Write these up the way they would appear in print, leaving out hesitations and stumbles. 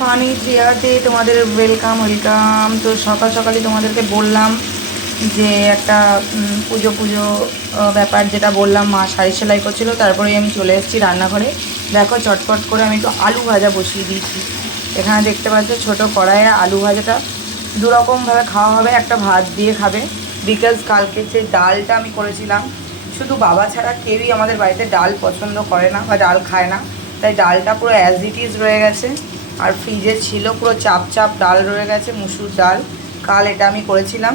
Funny চেয়ারতে তোমাদের welcome. তো সকাল সকালই তোমাদেরকে বললাম যে একটা পুজো পুজো ব্যাপার, যেটা বললাম মা শাড়ি সেলাই করছিল। তারপরে আমি চলে এসেছি রান্নাঘরে। দেখো চটপট করে আমি একটু আলু ভাজা বসিয়ে দিয়েছি। এখানে দেখতে পাচ্ছ ছোটো কড়াইয়ে আলু ভাজাটা দুরকমভাবে খাওয়া হবে। একটা ভাত দিয়ে খাবে, বিকজ কালকে যে ডালটা আমি করেছিলাম, শুধু বাবা ছাড়া কেউই আমাদের বাড়িতে ডাল পছন্দ করে না বা ডাল খায় না, তাই ডালটা পুরো অ্যাজ ইট ইজ রয়ে গেছে। আর ফ্রিজে ছিল পুরো চাপ চাপ ডাল রয়ে গেছে, মুসুর ডাল। কাল এটা আমি করেছিলাম।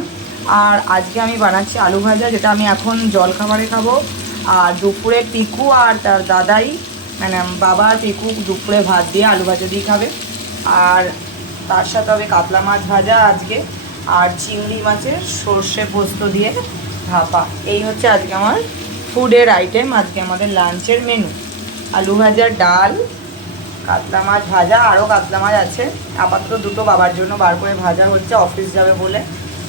আর আজকে আমি বানাচ্ছি আলু ভাজা, যেটা আমি এখন জলখাবারে খাবো। আর দুপুরে পিকু আর তার দাদাই, মানে বাবা আর পিকু দুপুরে ভাত দিয়ে আলু ভাজা দিয়ে খাবে। আর তার সাথে হবে কাতলা মাছ ভাজা আজকে, আর চিংড়ি মাছের সর্ষে পোস্ত দিয়ে ভাপা। এই হচ্ছে আজকে আমার ফুডের আইটেম, আজকে আমাদের লাঞ্চের মেনু। আলু ভাজা, ডাল, কাতলা মাছ ভাজা, আরও কাতলা মাছ আছে। আপাতত দুটো বাবার জন্য বার করে ভাজা হচ্ছে, অফিস যাবে বলে।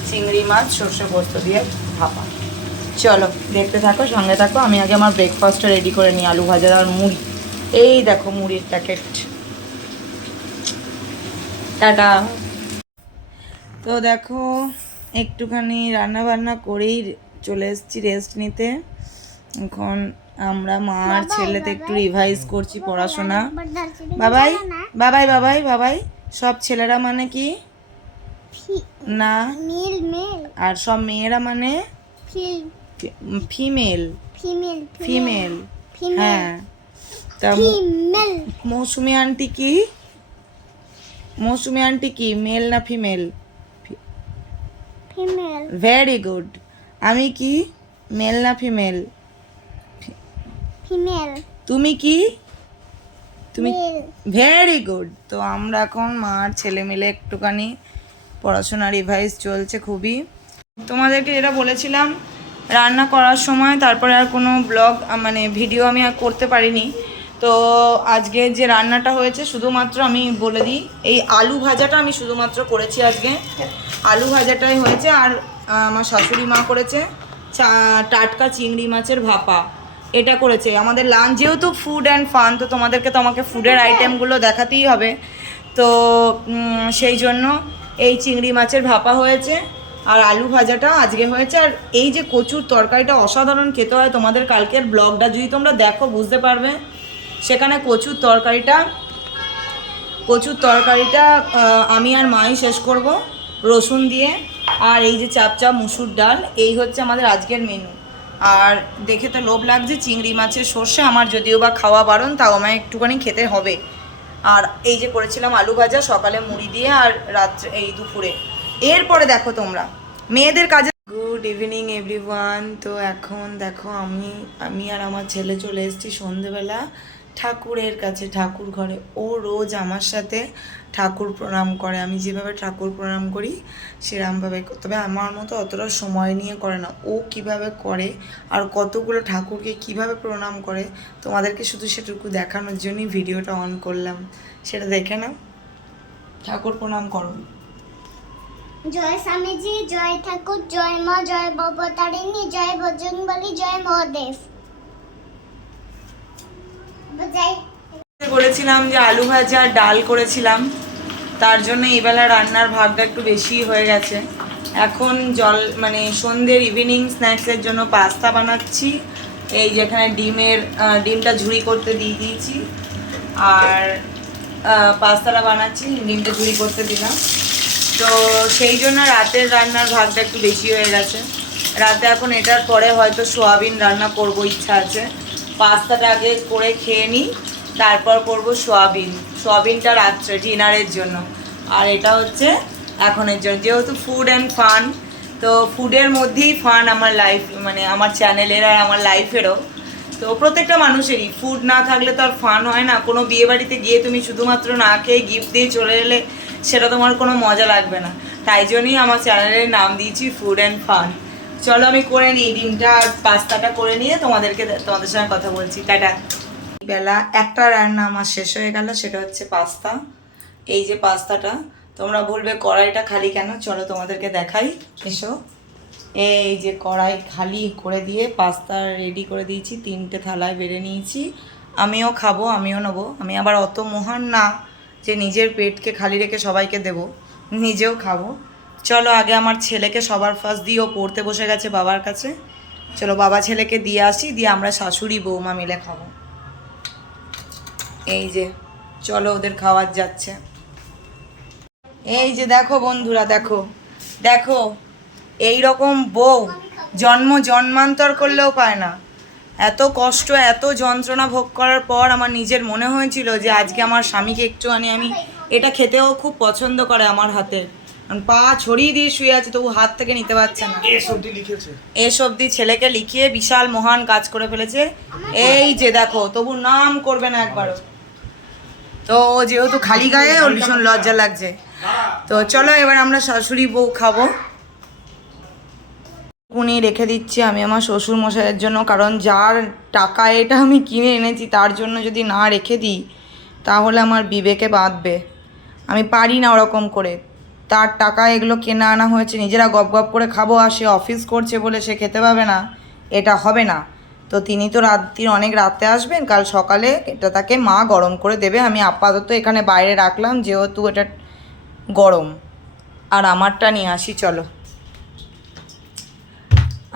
চিংড়ি মাছ সর্ষে পোস্ত দিয়ে ভাপা। চলো দেখতে থাকো, সঙ্গে থাকো। আমি আগে আমার ব্রেকফাস্টটা রেডি করে নিই। আলু ভাজা আর মুড়ি, এই দেখো মুড়ির প্যাকেট। টাটা। তো দেখো একটুখানি রান্না বান্না করেই চলে এসেছি রেস্ট নিতে। এখন আমরা মা আর ছেলেতে একটু রিভাইজ করছি পড়াশোনা। বাবাই বাবাই বাবাই বাবাই, সব ছেলেরা মানে কি না, আর সব মেয়েরা মানে ফিমেল। ফিমেল, হ্যাঁ। তা মৌসুমি আন্টি কি, মৌসুমি আন্টি কি মেল না ফিমেল? ফিমেল। Very good. আমি কি মেল না ফিমেল? ফিমেল। তুমি কি? তুমি। Very good. তো আমরা এখন মার ছেলে মিলে একটুখানি পড়াশোনা রিভাইজ চলছে খুবই। তোমাদেরকে যেটা বলেছিলাম রান্না করার সময়, তারপরে আর কোনো ব্লগ মানে ভিডিও আমি আর করতে পারিনি। তো আজকে যে রান্নাটা হয়েছে, শুধুমাত্র আমি বলে দিই, এই আলু ভাজাটা আমি শুধুমাত্র করেছি আজকে। আলু ভাজাটাই হয়েছে। আর আমার শাশুড়ি মা করেছে টাটকা চিংড়ি মাছের ভাপা, এটা করেছে আমাদের লাঞ্চ। যেহেতু ফুড অ্যান্ড ফান, তো তোমাদেরকে তো আমাকে ফুডের আইটেমগুলো দেখাতেই হবে। তো সেই জন্য এই চিংড়ি মাছের ভাপা হয়েছে, আর আলু ভাজাটা আজকে হয়েছে। আর এই যে কচুর তরকারিটা অসাধারণ খেতে হয়, তোমাদের কালকের ব্লগটা যদি তোমরা দেখো বুঝতে পারবে। সেখানে কচুর তরকারিটা আমি আর মাই শেষ করব রসুন দিয়ে। আর এই যে চাপ চাপ মুসুর ডাল, এই হচ্ছে আমাদের আজকের মেনু। আর দেখে তো লোভ লাগছে চিংড়ি মাছের সর্ষে, আমার যদিও বা খাওয়া বারণ, তাও আমায় একটুখানি খেতে হবে। আর এই যে করেছিলাম আলু ভাজা সকালে মুড়ি দিয়ে, আর রাত্রে এই দুপুরে। এরপরে দেখো তোমরা মেয়েদের কাজে। Good evening everyone. তো এখন দেখো আমি আর আমার ছেলে চলে এসেছি সন্ধেবেলা ঠাকুরের কাছে, ঠাকুর ঘরে। ও রোজ আমার সাথে ঠাকুর প্রণাম করে। আমি যেভাবে ঠাকুর প্রণাম করি সেরকমভাবে, তবে আমার মতো অতটা সময় নিয়ে করে না। ও কিভাবে করে আর কতগুলো ঠাকুরকে কিভাবে প্রণাম করে, তোমাদেরকে শুধু সেটুকু দেখানোর জন্যই ভিডিওটা অন করলাম। সেটা দেখে নাও। ঠাকুর প্রণাম করো। জয় স্বামীজি, জয় ঠাকুর, জয় মা, জয় ভবতারিণী, জয় বজরংবলী, জয় মহাদেব। বলেছিলাম যে আলু ভাজা ডাল করেছিলাম, তার জন্য এইবেলা রান্নার ভাগটা একটু বেশি হয়ে গেছে। এখন মানে সন্ধ্যের ইভিনিং স্ন্যাক্সের জন্য পাস্তা বানাচ্ছি। এই যেখানে ডিমটা ঝুড়ি করতে দিয়ে দিয়েছি, আর পাস্তাটা বানাচ্ছি, ডিমটা ঝুড়ি করতে দিলাম। তো সেই জন্য রাতের রান্নার ভাগটা একটু বেশি হয়ে গেছে। রাতে এখন এটার পরে হয়তো সোয়াবিন রান্না করব, ইচ্ছা আছে। পাস্তাটা আগে করে খেয়ে নিই, তারপর করব সোয়াবিনটা রাত্রে ডিনারের জন্য। আর এটা হচ্ছে এখনের জন্য, যেহেতু ফুড অ্যান্ড ফান, তো ফুডের মধ্যেই ফান আমার লাইফ, মানে আমার চ্যানেলের আর আমার লাইফেরও। তো প্রত্যেকটা মানুষেরই ফুড না থাকলে তো আর ফান হয় না। কোনো বিয়েবাড়িতে গিয়ে তুমি শুধুমাত্র না খেয়ে গিফট দিয়ে চলে এলে, সেটা তোমার কোনো মজা লাগবে না। তাই জন্যই আমার চ্যানেলের নাম দিয়েছি ফুড অ্যান্ড ফান। চলো আমি করে নিই ডিমটা আর পাস্তাটা করে নিয়ে তোমাদের সঙ্গে কথা বলছি। টাটা। বেলা একটা রান্না আমার শেষ হয়ে গেল, সেটা হচ্ছে পাস্তা। এই যে পাস্তাটা, তোমরা বলবে কড়াইটা খালি কেন, চলো তোমাদেরকে দেখাই, এসো। এই যে কড়াই খালি করে দিয়ে পাস্তা রেডি করে দিয়েছি, 3টে থালায় বেড়ে নিয়েছি। আমিও খাবো, আমিও নেবো। আমি আবার অত মহান না যে নিজের পেটকে খালি রেখে সবাইকে দেব, নিজেও খাবো। চলো আগে আমার ছেলেকে সবার ফার্স্ট দিয়ে, ও পড়তে বসে গেছে বাবার কাছে। চলো বাবা ছেলেকে দিয়ে আসি, দিয়ে আমরা শাশুড়ি বৌমা মিলে খাবো। এই যে চলো ওদের খাওয়ার যাচ্ছে। এই যে দেখো বন্ধুরা, দেখো দেখো, এই রকম বউ জন্মান্তর করলেও পায় না। এত কষ্ট, এত যন্ত্রণা ভোগ করার পর আমার নিজের মনে হয়েছিল যে আজকে আমার স্বামীকে একটুখানি আমি, এটা খেতেও খুব পছন্দ করে আমার হাতের, পা ছড়িয়ে দিয়ে শুয়ে আছে তবু হাত থেকে নিতে পারছে না। এস অব্দি ছেলেকে লিখিয়ে বিশাল মহান কাজ করে ফেলেছে। এই যে দেখো, তবু নাম করবে না একবারও। তো ও যেহেতু খালি গায়ে, ওর ভীষণ লজ্জা লাগছে। তো চলো এবার আমরা শাশুড়ি বউ খাবো। উনি রেখে দিচ্ছি আমি আমার শ্বশুর মশাইয়ের জন্য, কারণ যার টাকা এটা আমি কিনে এনেছি তার জন্য যদি না রেখে দিই তাহলে আমার বিবেকে বাঁধবে। আমি পারি না ওরকম করে, তার টাকা এগুলো কেনা আনা হয়েছে, নিজেরা গপ গপ করে খাবো, আর সে অফিস করছে বলে সে খেতে পাবে না, এটা হবে না। তো তিনি তো রাত্রির অনেক রাতে আসবেন, কাল সকালে এটা তাকে মা গরম করে দেবে। আমি আপাতত এখানে বাইরে রাখলাম যেহেতু এটা গরম। আর আমারটা নিয়ে আসি, চলো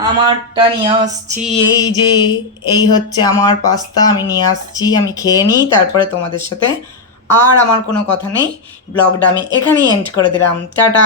আমারটা নিয়ে আসছি। এই যে এই হচ্ছে আমার পাস্তা, আমি নিয়ে আসছি, আমি খেয়ে নিই, তারপরে তোমাদের সাথে আর আমার কোনো কথা নেই। ব্লগটা আমি এখানেই এন্ড করে দিলাম, টাটা।